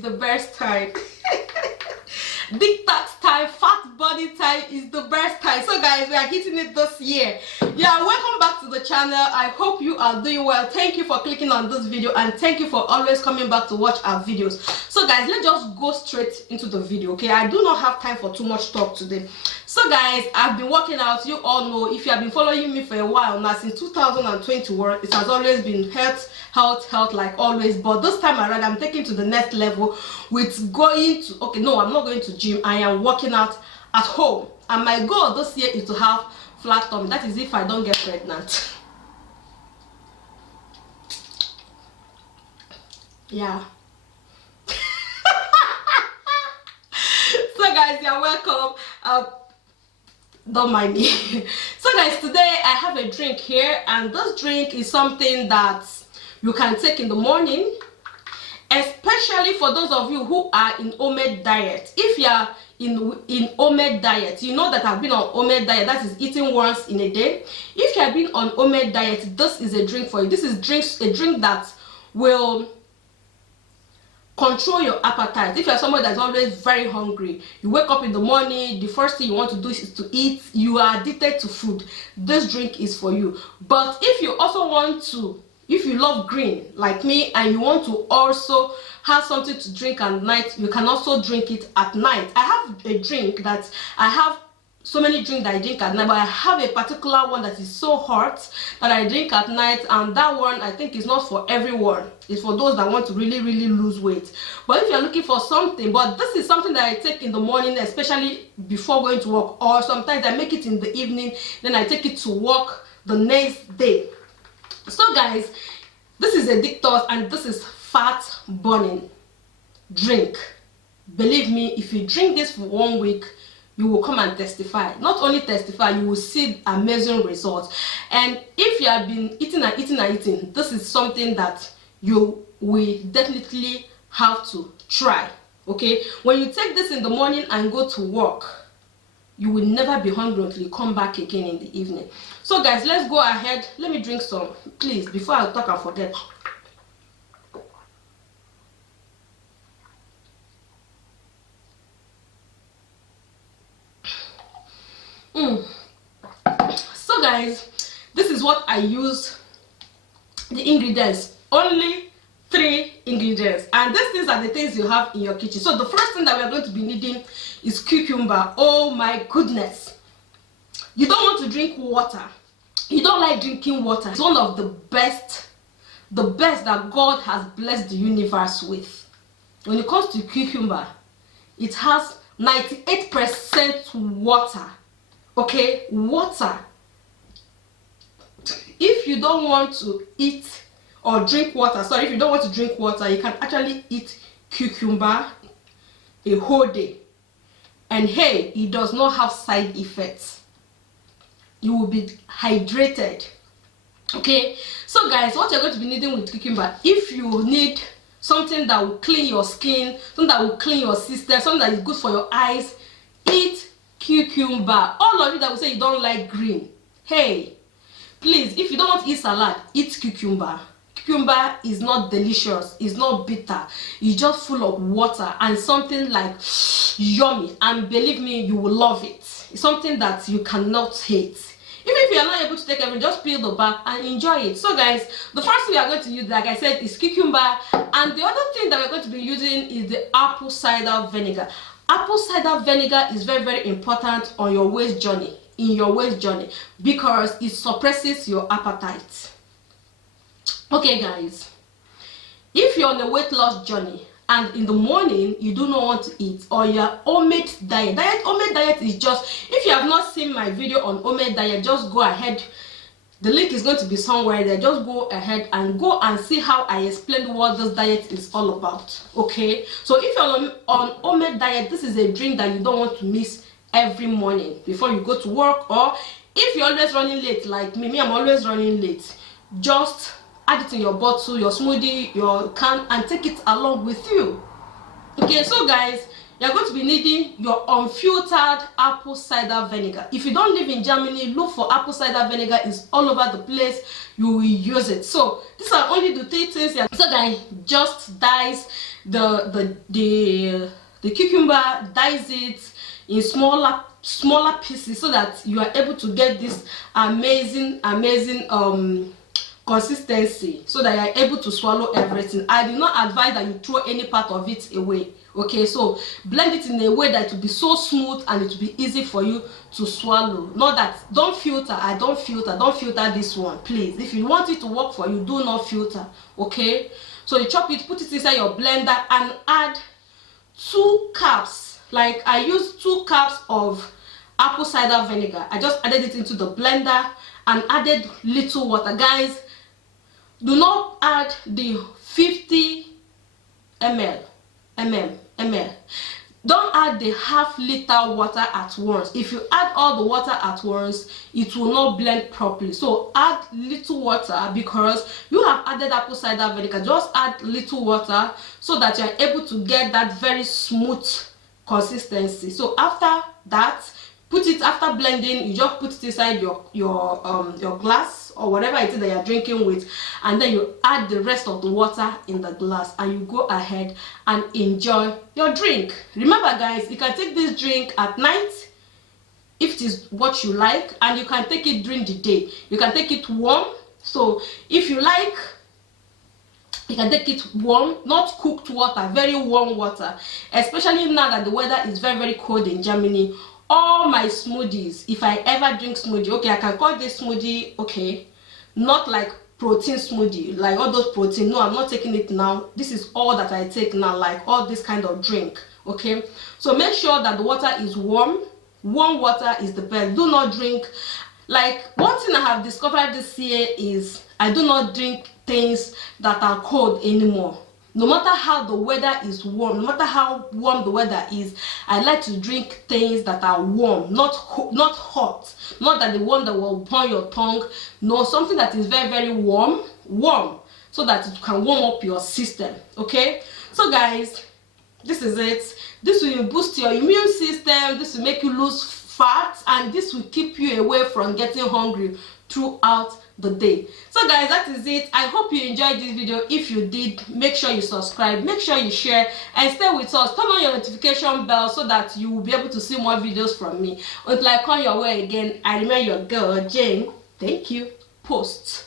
is the best time. Big tax time, fat body time is the best time. So guys, we are hitting it this year. Yeah, welcome back to the channel. I hope you are doing well. Thank you for clicking on this video, and thank you for always coming back to watch our videos. So guys, let's just go straight into the video. Okay, I do not have time for too much talk today. So guys, I've been working out. You all know, if you have been following me for a while now, since 2021, it has always been health like always. But this time around, I'm taking to the next level with going to, okay, no, I'm not going to gym. I am working out at home, and my goal this year is to have flat tummy. That is if I don't get pregnant. Yeah. So guys, you're welcome. Don't mind me. So guys, today I have a drink here, and this drink is something that you can take in the morning, especially for those of you who are in homemade diet. If you are in homemade diet, you know that I've been on homemade diet, that is eating once in a day. If you have been on homemade diet, this is a drink for you. This is a drink that will control your appetite. If you're someone that's always very hungry, you wake up in the morning, the first thing you want to do is to eat, you are addicted to food, this drink is for you. But if you also want to, if you love green like me and you want to also have something to drink at night, you can also drink it at night. I have a drink that I have so many drinks that I drink at night, but I have a particular one that is so hot that I drink at night, and that one I think is not for everyone. It's for those that want to really lose weight. But if you're looking for something, but this is something that I take in the morning, especially before going to work, or sometimes I make it in the evening, then I take it to work the next day. So guys, this is Addictors, and this is fat burning drink. Believe me, if you drink this for 1 week, you will come and testify. Not only testify, you will see amazing results. And if you have been eating and eating, this is something that you will definitely have to try. Okay, when you take this in the morning and go to work, you will never be hungry until you come back again in the evening. So guys, let's go ahead. Let me drink some, please, before I talk and forget. So guys, this is what I use. The ingredients, only 3 ingredients, and these things are the things you have in your kitchen. So the first thing that we are going to be needing is cucumber. Oh my goodness, you don't want to drink water, you don't like drinking water. It's one of the best that God has blessed the universe with. When it comes to cucumber, it has 98% water. Okay, water. If you don't want to eat or drink water, sorry, if you don't want to drink water, you can actually eat cucumber a whole day, and hey, it does not have side effects. You will be hydrated. Okay, so guys, what you're going to be needing with cucumber, if you need something that will clean your skin, something that will clean your system, something that is good for your eyes, eat cucumber. All of you that will say you don't like green, hey, please, if you don't want to eat salad, eat cucumber. Cucumber is not delicious, it's not bitter, it's just full of water and something like yummy, and believe me, you will love it. It's something that you cannot hate. Even if you are not able to take everything, just peel the back and enjoy it. So guys, the first thing we are going to use, like I said, is cucumber, and the other thing that we're going to be using is the apple cider vinegar. Apple cider vinegar is very important on your weight journey, in your weight journey, because it suppresses your appetite. Okay guys, if you're on a weight loss journey and in the morning you do not want to eat, or your homemade diet, homemade diet is just, if you have not seen my video on homemade diet, just go ahead, the link is going to be somewhere there. Just go ahead and go and see how I explained what this diet is all about. Okay, so if you're on homemade diet, this is a drink that you don't want to miss every morning before you go to work, or if you're always running late like me, I'm always running late, just add it in your bottle, your smoothie, your can, and take it along with you. Okay, so guys, you're going to be needing your unfiltered apple cider vinegar. If you don't live in Germany, look for apple cider vinegar. It's all over the place. You will use it. So these are only the 3 things. So guys, just dice the cucumber, dice it in smaller pieces so that you are able to get this amazing consistency, so that you are able to swallow everything. I do not advise that you throw any part of it away. Okay, so blend it in a way that it will be so smooth and it will be easy for you to swallow. Not that, don't filter. Don't filter this one, please. If you want it to work for you, do not filter. Okay, so you chop it, put it inside your blender and add 2 cups. Like I used 2 cups of apple cider vinegar. I just added it into the blender and added little water. Guys, do not add the 50 ml. Don't add the half-liter water at once. If you add all the water at once, it will not blend properly. So add little water, because you have added apple cider vinegar. Just add little water so that you are able to get that very smooth consistency. So after that, after blending, you just put it inside your glass or whatever it is that you're drinking with, and then you add the rest of the water in the glass and you go ahead and enjoy your drink. Remember guys, you can take this drink at night if it is what you like, and you can take it during the day. You can take it warm. So if you like, you can take it warm, not cooked water, very warm water, especially now that the weather is very cold in Germany. All my smoothies, if I ever drink smoothie, okay, I can call this smoothie, okay, not like protein smoothie, like all those protein. No, I'm not taking it now. This is all that I take now, like all this kind of drink. Okay, so make sure that the water is warm. Warm water is the best. Do not drink, like, one thing I have discovered this year is I do not drink things that are cold anymore. No matter how the weather is warm, no matter how warm the weather is, I like to drink things that are warm, not hot. Not that the one that will burn your tongue. No, something that is very warm, so that it can warm up your system. Okay, so guys, this is it. This will boost your immune system. This will make you lose fat, and this will keep you away from getting hungry throughout the day. So guys, that is it. I hope you enjoyed this video. If you did, make sure you subscribe, make sure you share, and stay with us. Turn on your notification bell so that you will be able to see more videos from me. Until I come your way again, I remain your girl Jane. Thank you. Prost.